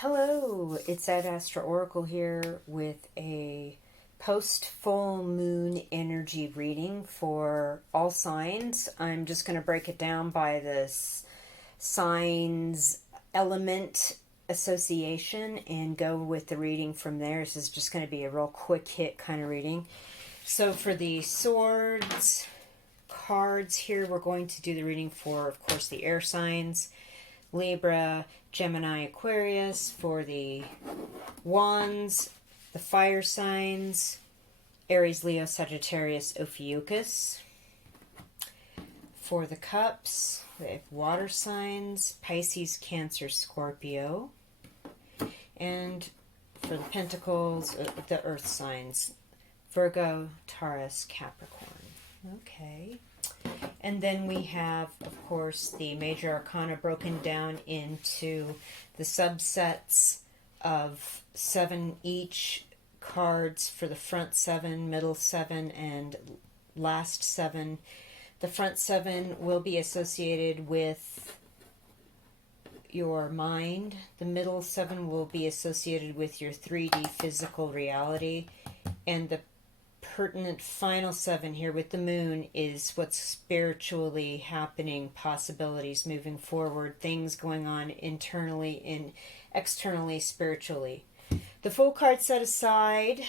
Hello, it's Ed Astro Oracle here with a post-full moon energy reading for all signs. I'm just going to break it down by this signs element association and go with the reading from there. This is just going to be a real quick hit kind of reading. So for the swords cards here, we're going to do the reading for, of course, the air signs. Libra, Gemini, Aquarius. For the wands, the fire signs, Aries, Leo, Sagittarius, Ophiuchus. For the cups, we have water signs, Pisces, Cancer, Scorpio. And for the pentacles, the earth signs, Virgo, Taurus, Capricorn. Okay. And then we have, of course, the major arcana broken down into the subsets of 7 each cards for the front 7, middle 7, and last 7. The front 7 will be associated with your mind. The middle 7 will be associated with your 3D physical reality. And the pertinent final 7 here with the moon is what's spiritually happening, possibilities moving forward, things going on internally and externally spiritually. The full card set aside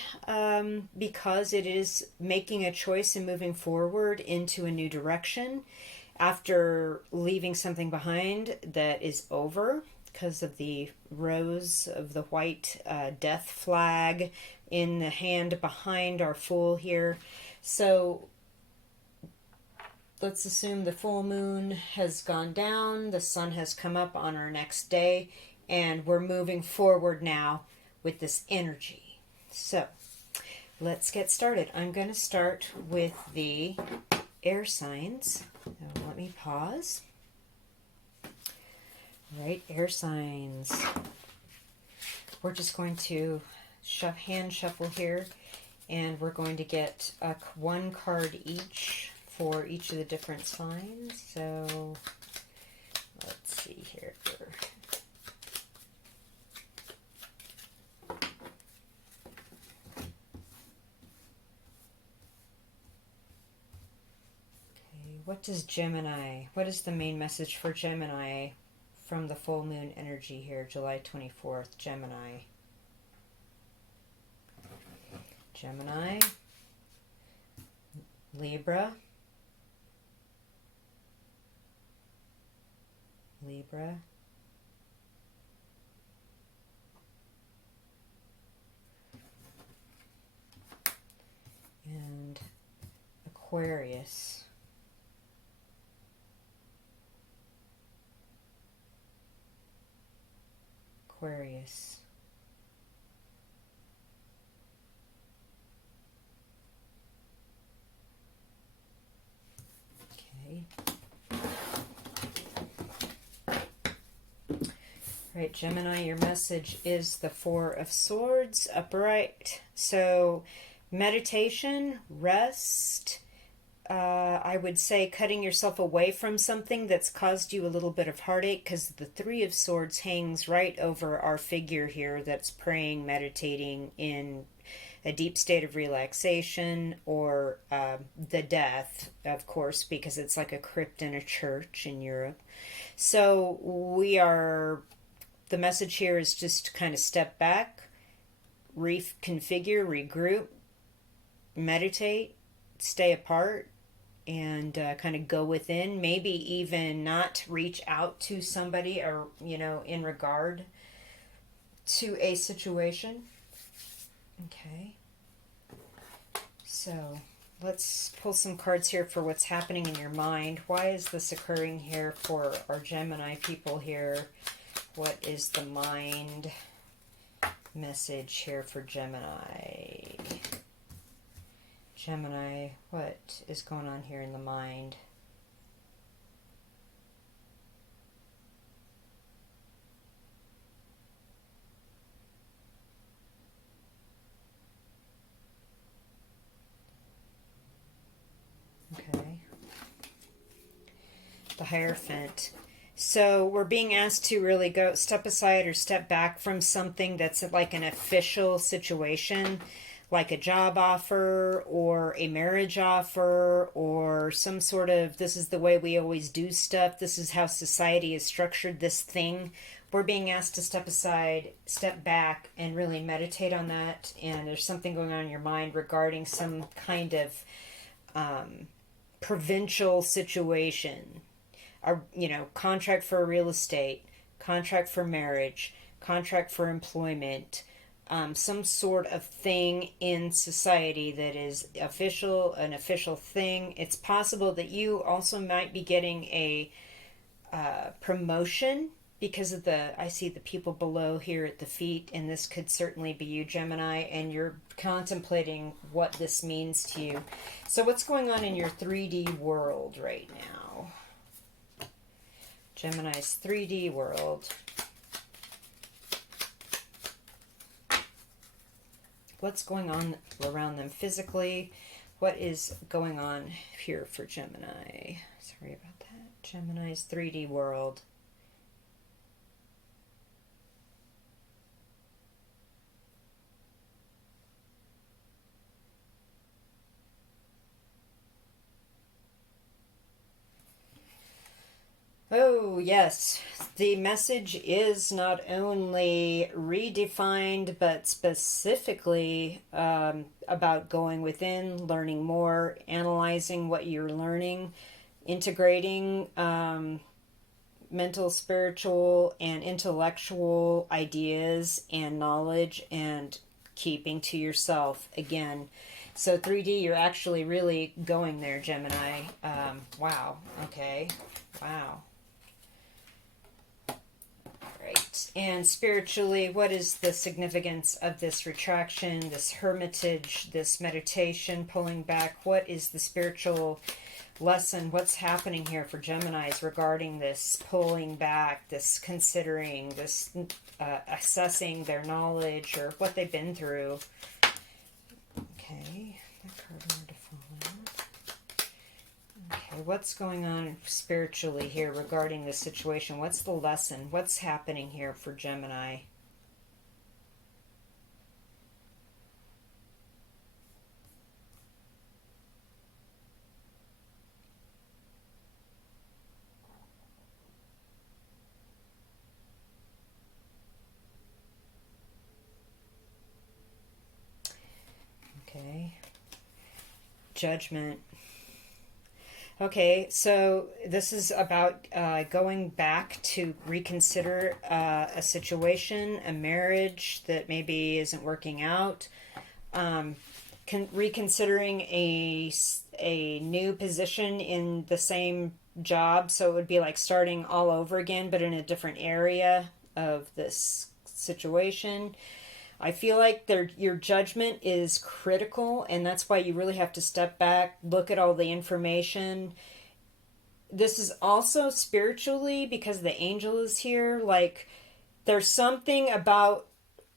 because it is making a choice and moving forward into a new direction after leaving something behind that is over because of the rose of the white death flag in the hand behind our Fool here. So let's assume the full moon has gone down, the sun has come up on our next day, and we're moving forward now with this energy. So let's get started. I'm going to start with the air signs. Now, let me pause. All right, air signs. We're just going to hand shuffle here, and we're going to get one card each for each of the different signs. So let's see here. Okay, what does Gemini, what is the main message for Gemini from the full moon energy here, July 24th, Gemini? Gemini, Libra, Libra, and Aquarius. Aquarius. Right, Gemini, your message is the Four of Swords, upright. So meditation, rest, I would say cutting yourself away from something that's caused you a little bit of heartache, because the Three of Swords hangs right over our figure here that's praying, meditating in a deep state of relaxation, or the death, of course, because it's like a crypt in a church in Europe. So the message here is just to kind of step back, reconfigure, regroup, meditate, stay apart, and kind of go within. Maybe even not reach out to somebody, or in regard to a situation. Okay. So let's pull some cards here for what's happening in your mind. Why is this occurring here for our Gemini people here? What is the mind message here for Gemini? Gemini, what is going on here in the mind? Okay. The Hierophant. So we're being asked to really go step aside or step back from something that's like an official situation, like a job offer or a marriage offer or some sort of this is the way we always do stuff, this is how society is structured, this thing. We're being asked to step aside, step back, and really meditate on that. And there's something going on in your mind regarding some kind of provincial situation, a contract for real estate, contract for marriage, contract for employment, some sort of thing in society that is an official thing. It's possible that you also might be getting a promotion because of I see the people below here at the feet, and this could certainly be you, Gemini, and you're contemplating what this means to you. So what's going on in your 3D world right now? Gemini's 3D world. What's going on around them physically? What is going on here for Gemini? Sorry about that. Gemini's 3D world. Oh, yes. The message is not only redefined, but specifically about going within, learning more, analyzing what you're learning, integrating mental, spiritual, and intellectual ideas and knowledge, and keeping to yourself again. So 3D, you're actually really going there, Gemini. Wow. Okay. Wow. Right. And spiritually, what is the significance of this retraction, this hermitage, this meditation, pulling back? What is the spiritual lesson? What's happening here for Geminis regarding this pulling back, this considering, this assessing their knowledge or what they've been through? Okay, that card wanted to fall out. Okay, what's going on spiritually here regarding this situation? What's the lesson? What's happening here for Gemini? Okay. Judgment. Okay, so this is about going back to reconsider a situation, a marriage that maybe isn't working out, reconsidering a new position in the same job. So it would be like starting all over again, but in a different area of this situation. I feel like your judgment is critical, and that's why you really have to step back, look at all the information. This is also spiritually, because the angel is here, like there's something about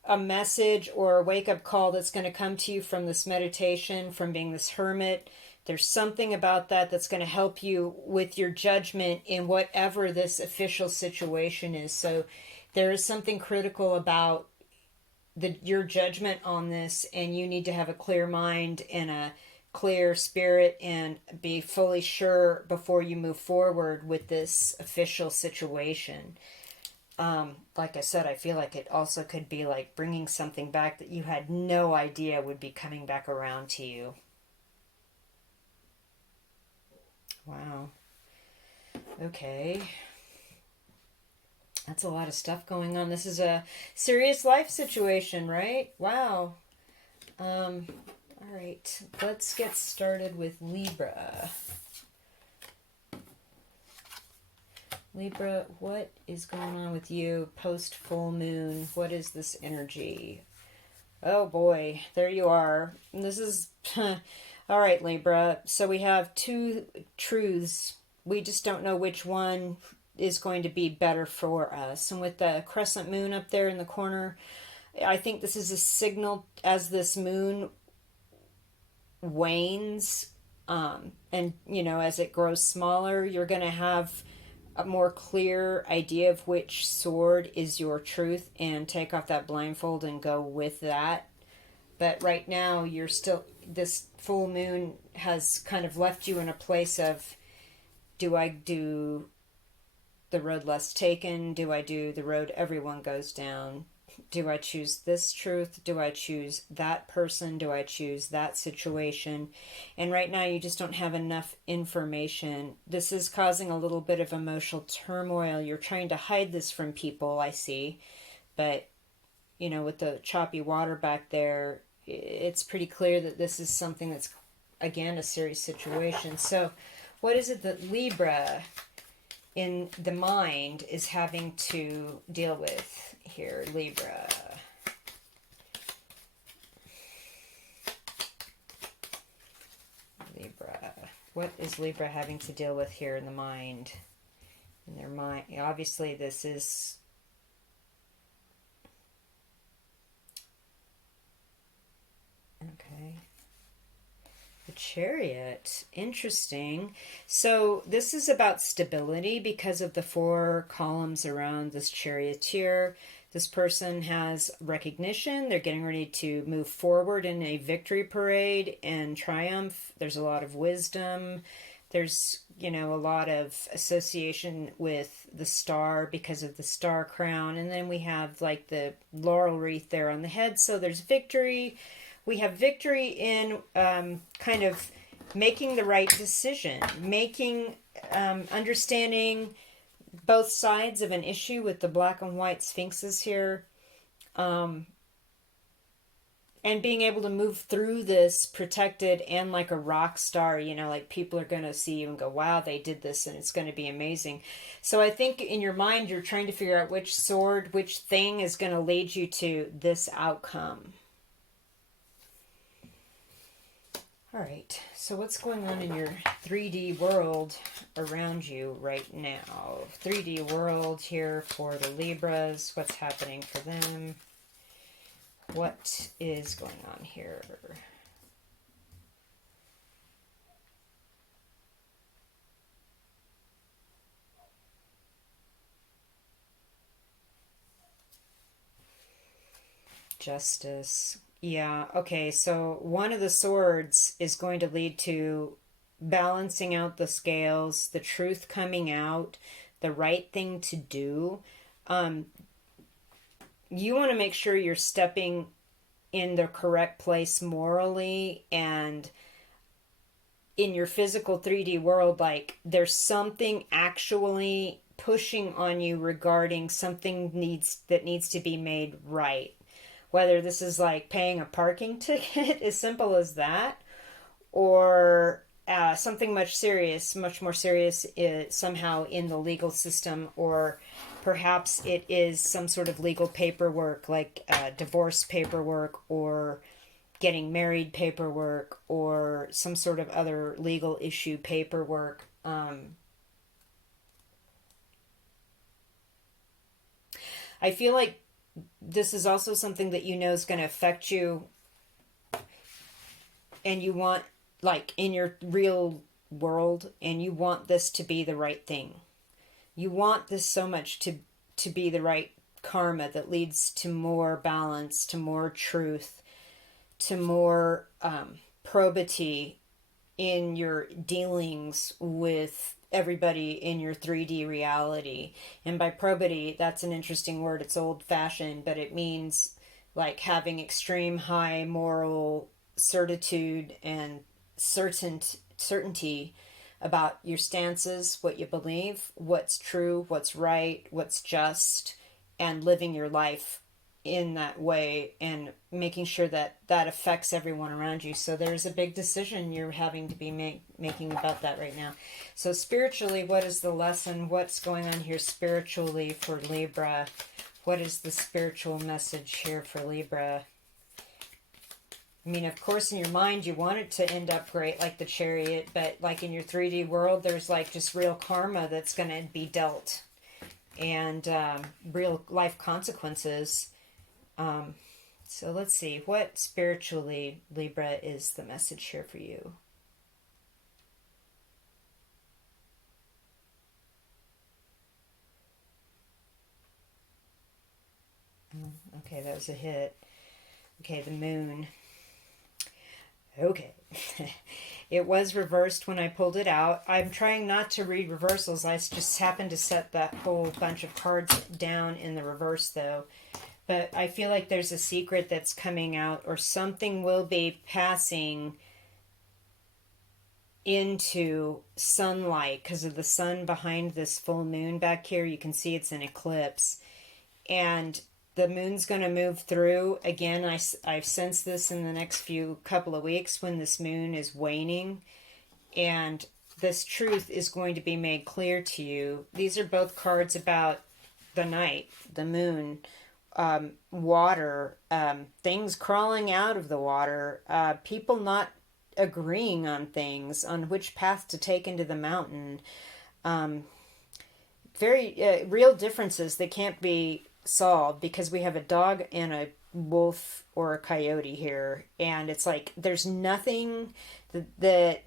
a message or a wake-up call that's going to come to you from this meditation, from being this hermit. There's something about that that's going to help you with your judgment in whatever this official situation is. So there is something critical about your judgment on this, and you need to have a clear mind and a clear spirit and be fully sure before you move forward with this official situation. Like I said, I feel like it also could be like bringing something back that you had no idea would be coming back around to you. Wow. Okay. That's a lot of stuff going on. This is a serious life situation, right? Wow. All right. Let's get started with Libra. Libra, what is going on with you post full moon? What is this energy? Oh boy, there you are. This is all right, Libra. So we have two truths. We just don't know which one is going to be better for us. And with the crescent moon up there in the corner, I think this is a signal as this moon wanes, and as it grows smaller, you're going to have a more clear idea of which sword is your truth and take off that blindfold and go with that. But right now, you're still, this full moon has kind of left you in a place of, do I do the road less taken? Do I do the road everyone goes down? Do I choose this truth? Do I choose that person? Do I choose that situation? And right now, you just don't have enough information. This is causing a little bit of emotional turmoil. You're trying to hide this from people, I see. But, you know, with the choppy water back there, it's pretty clear that this is something that's, again, a serious situation. So, what is it that Libra in the mind is having to deal with here? Libra. What is Libra having to deal with here in the mind? In their mind, obviously this is okay. The Chariot. Interesting. So this is about stability because of the 4 columns around this charioteer. This person has recognition. They're getting ready to move forward in a victory parade and triumph. There's a lot of wisdom. There's, you know, a lot of association with the star because of the star crown. And then we have like the laurel wreath there on the head. So there's victory. We have victory in kind of making the right decision, understanding both sides of an issue with the black and white sphinxes here, and being able to move through this protected and like a rock star, you know, like people are going to see you and go, wow, they did this and it's going to be amazing. So I think in your mind, you're trying to figure out which sword, which thing is going to lead you to this outcome. All right, so what's going on in your 3D world around you right now? 3D world here for the Libras. What's happening for them? What is going on here? Justice. Yeah, okay, so one of the swords is going to lead to balancing out the scales, the truth coming out, the right thing to do. You want to make sure you're stepping in the correct place morally and in your physical 3D world, like there's something actually pushing on you regarding something that needs to be made right. Whether this is like paying a parking ticket, as simple as that, or something much more serious is somehow in the legal system, or perhaps it is some sort of legal paperwork like divorce paperwork or getting married paperwork or some sort of other legal issue paperwork. I feel like this is also something that you know is going to affect you, and you want, like, in your real world, and you want this to be the right thing. You want this so much to be the right karma that leads to more balance, to more truth, to more probity in your dealings with everybody in your 3D reality. And by probity, that's an interesting word. It's old-fashioned, but it means like having extreme high moral certitude and certainty about your stances, what you believe, what's true, what's right, what's just, and living your life in that way and making sure that that affects everyone around you. So there's a big decision you're having to be making about that right now. So spiritually, what is the lesson? What's going on here spiritually for Libra? What is the spiritual message here for Libra? I mean, of course, in your mind, you want it to end up great, like the Chariot, but like in your 3D world, there's like just real karma that's going to be dealt and real life consequences. So let's see, what spiritually, Libra, is the message here for you? Okay, that was a hit. Okay, the moon. Okay. It was reversed when I pulled it out. I'm trying not to read reversals. I just happened to set that whole bunch of cards down in the reverse, though. But I feel like there's a secret that's coming out, or something will be passing into sunlight because of the sun behind this full moon back here. You can see it's an eclipse. And the moon's going to move through again. I've sensed this in the next couple of weeks when this moon is waning, and this truth is going to be made clear to you. These are both cards about the night, the moon, water, things crawling out of the water, people not agreeing on things, on which path to take into the mountain. Very real differences that can't be solved because we have a dog and a wolf or a coyote here, and it's like there's nothing that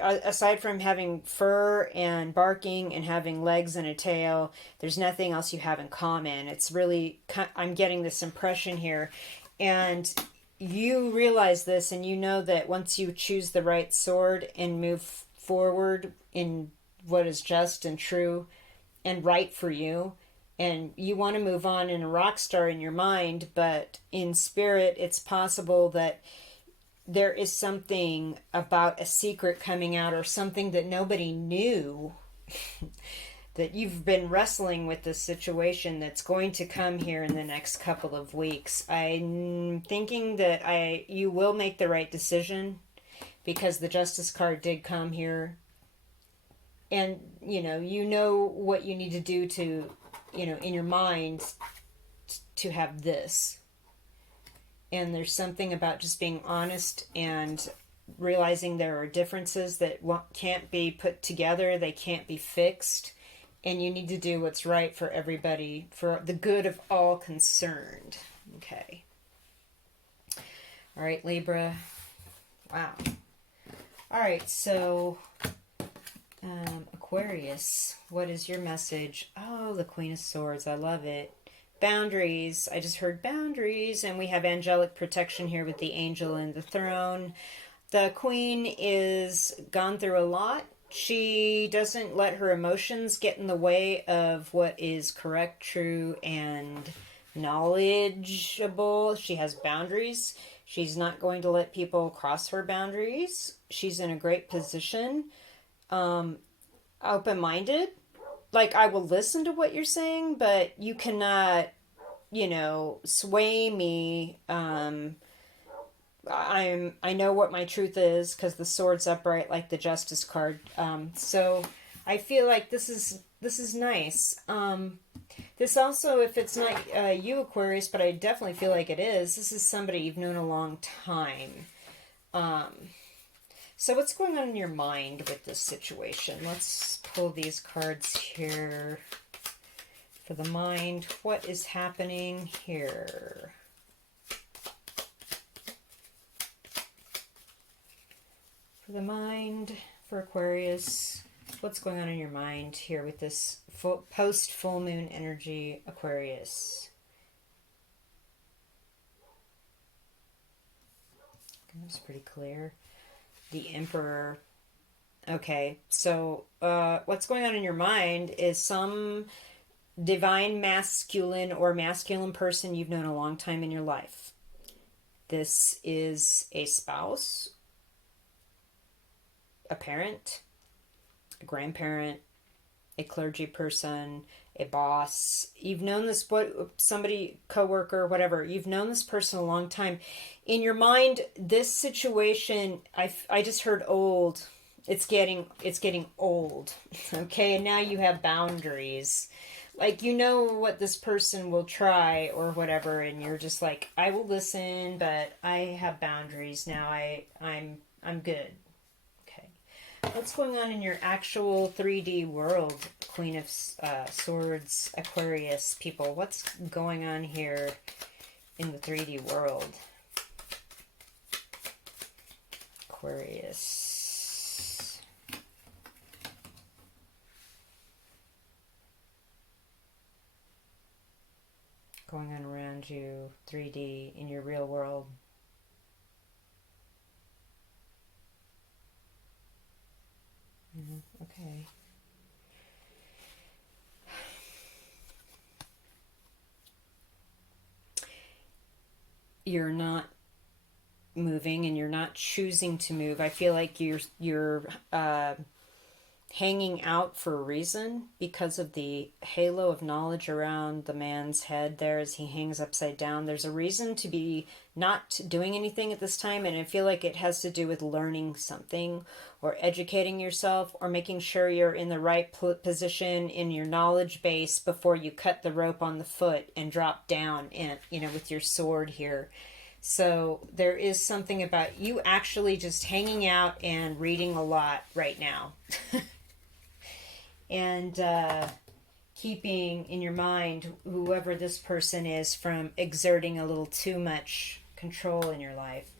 aside from having fur and barking and having legs and a tail, there's nothing else you have in common. It's really, I'm getting this impression here, and you realize this, and you know that once you choose the right sword and move forward in what is just and true and right for you, and you want to move on in a rock star in your mind, but in spirit, it's possible that there is something about a secret coming out, or something that nobody knew, that you've been wrestling with this situation that's going to come here in the next couple of weeks. I'm thinking that you will make the right decision because the Justice card did come here. And, you know what you need to do to, in your mind to have this. And there's something about just being honest and realizing there are differences that can't be put together, they can't be fixed, and you need to do what's right for everybody, for the good of all concerned. Okay. All right, Libra. Wow. All right, so Aquarius, what is your message? Oh, the Queen of Swords. I love it. Boundaries. I just heard boundaries, and we have angelic protection here with the angel and the throne. The Queen is gone through a lot. She doesn't let her emotions get in the way of what is correct, true, and knowledgeable. She has boundaries. She's not going to let people cross her boundaries. She's in a great position. Open-minded. Like, I will listen to what you're saying, but you cannot, sway me. I know what my truth is because the sword's upright like the Justice card. So I feel like this is nice. This also, if it's not you, Aquarius, but I definitely feel like it is, this is somebody you've known a long time. So what's going on in your mind with this situation? Let's pull these cards here for the mind. What is happening here? For the mind, for Aquarius, what's going on in your mind here with this post-full moon energy, Aquarius? That's pretty clear. The Emperor. Okay, so what's going on in your mind is some divine masculine or masculine person you've known a long time in your life. This is a spouse, a parent, a grandparent, a clergy person, a boss. You've known this, somebody, coworker, whatever. You've known this person a long time. In your mind, this situation, I just heard old. It's getting old. Okay, and now you have boundaries. Like, you know what this person will try or whatever, and you're just like, I will listen, but I have boundaries now. I'm good. What's going on in your actual 3D world, Queen of Swords, Aquarius people? What's going on here in the 3D world? Aquarius. going on around you, 3D, in your real world. Okay. You're not moving and you're not choosing to move. I feel like you're hanging out for a reason because of the halo of knowledge around the man's head there as he hangs upside down. There's a reason to be not doing anything at this time, and I feel like it has to do with learning something or educating yourself or making sure you're in the right position in your knowledge base before you cut the rope on the foot and drop down and with your sword here. So there is something about you actually just hanging out and reading a lot right now. And keeping in your mind whoever this person is from exerting a little too much control in your life.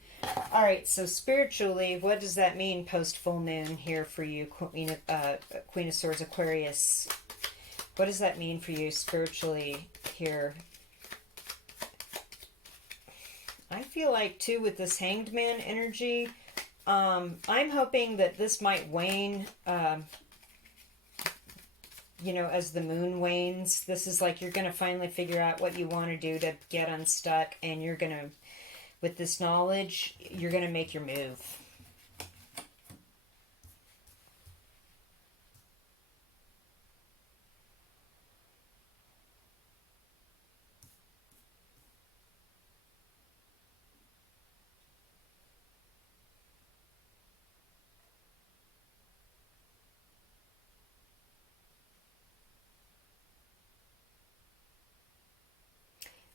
All right, so spiritually, what does that mean post full moon here for you, Queen of Swords Aquarius? What does that mean for you spiritually here? I feel like, too, with this Hanged Man energy, I'm hoping that this might wane, as the moon wanes. This is like you're going to finally figure out what you want to do to get unstuck, and you're going to, with this knowledge, you're going to make your move.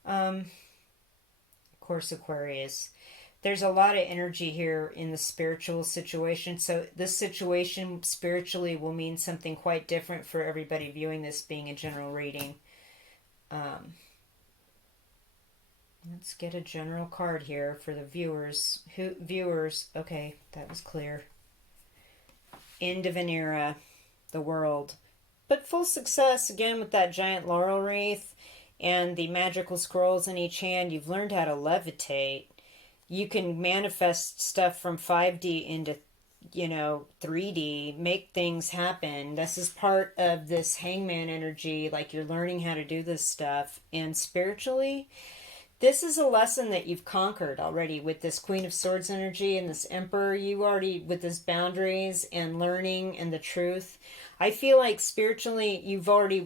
Of course, Aquarius. There's a lot of energy here in the spiritual situation. So this situation spiritually will mean something quite different for everybody viewing this, being a general reading. Let's get a general card here for the viewers. Okay, that was clear. End of an era, the world. But full success, again, with that giant laurel wreath and the magical scrolls in each hand. You've learned how to levitate. You can manifest stuff from 5D into 3D, make things happen. This is part of this hangman energy, like you're learning how to do this stuff. And spiritually, this is a lesson that you've conquered already with this Queen of Swords energy and this Emperor. You already, with this boundaries and learning and the truth, I feel like spiritually you've already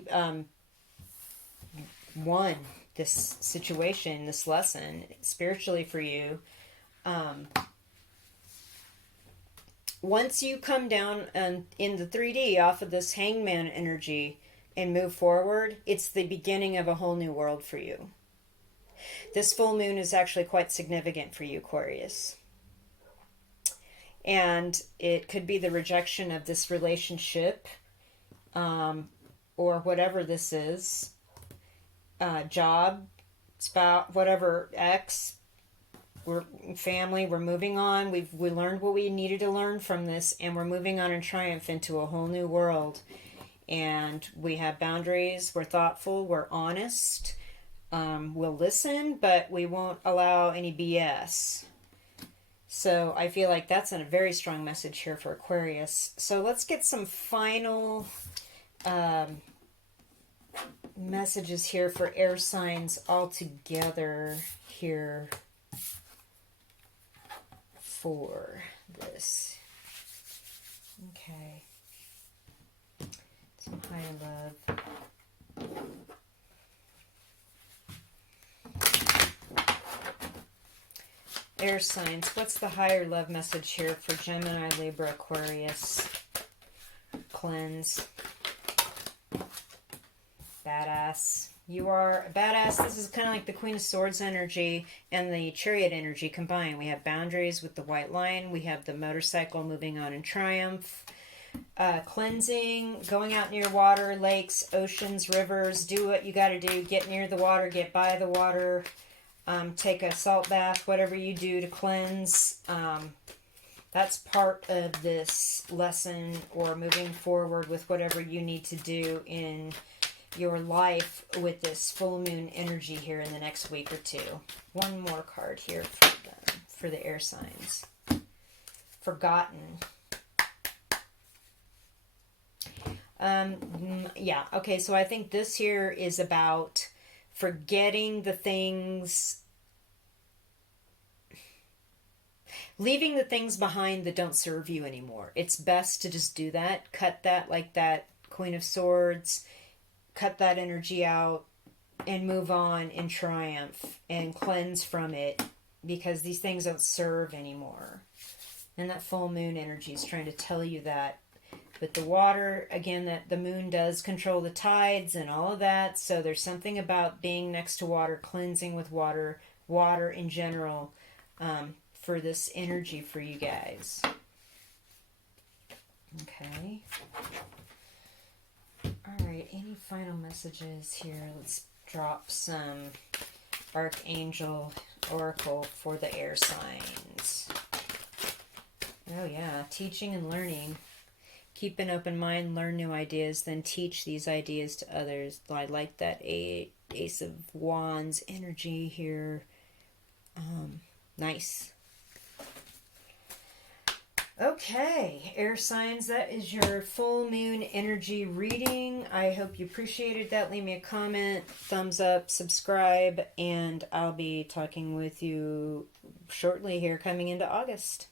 won this situation, this lesson spiritually for you. Once you come down in the 3D off of this hangman energy and move forward, it's the beginning of a whole new world for you. This full moon is actually quite significant for you, Aquarius. And it could be the rejection of this relationship, or whatever this is, job, spouse, whatever, ex, we're family, we're moving on. We learned what we needed to learn from this, and we're moving on in triumph into a whole new world. And we have boundaries, we're thoughtful, we're honest, we'll listen, but we won't allow any BS. So I feel like that's a very strong message here for Aquarius. So let's get some final messages here for air signs all together here for this. Okay. Some high love. Air signs. What's the higher love message here for Gemini, Libra, Aquarius? Cleanse. Badass. You are a badass. This is kind of like the Queen of Swords energy and the Chariot energy combined. We have boundaries with the white lion. We have the motorcycle moving on in triumph. Cleansing, going out near water, lakes, oceans, rivers. Do what you got to do. Get near the water. Get by the water. Take a salt bath. Whatever you do to cleanse. That's part of this lesson or moving forward with whatever you need to do in your life with this full moon energy here in the next week or two. One more card here for the air signs. Forgotten. Yeah, okay, so I think this here is about forgetting the things, leaving the things behind that don't serve you anymore. It's best to just do that. Cut that, like that Queen of Swords. Cut that energy out and move on in triumph and cleanse from it, because these things don't serve anymore. And that full moon energy is trying to tell you that. With the water, again, that the moon does control the tides and all of that. So there's something about being next to water, cleansing with water, water in general, for this energy for you guys. Okay. All right, any final messages here? Let's drop some Archangel Oracle for the air signs. Oh yeah, teaching and learning. Keep an open mind, learn new ideas, then teach these ideas to others. I like that Ace of Wands energy here. Nice. Okay, air signs, that is your full moon energy reading. I hope you appreciated that. Leave me a comment, thumbs up, subscribe, and I'll be talking with you shortly here coming into August.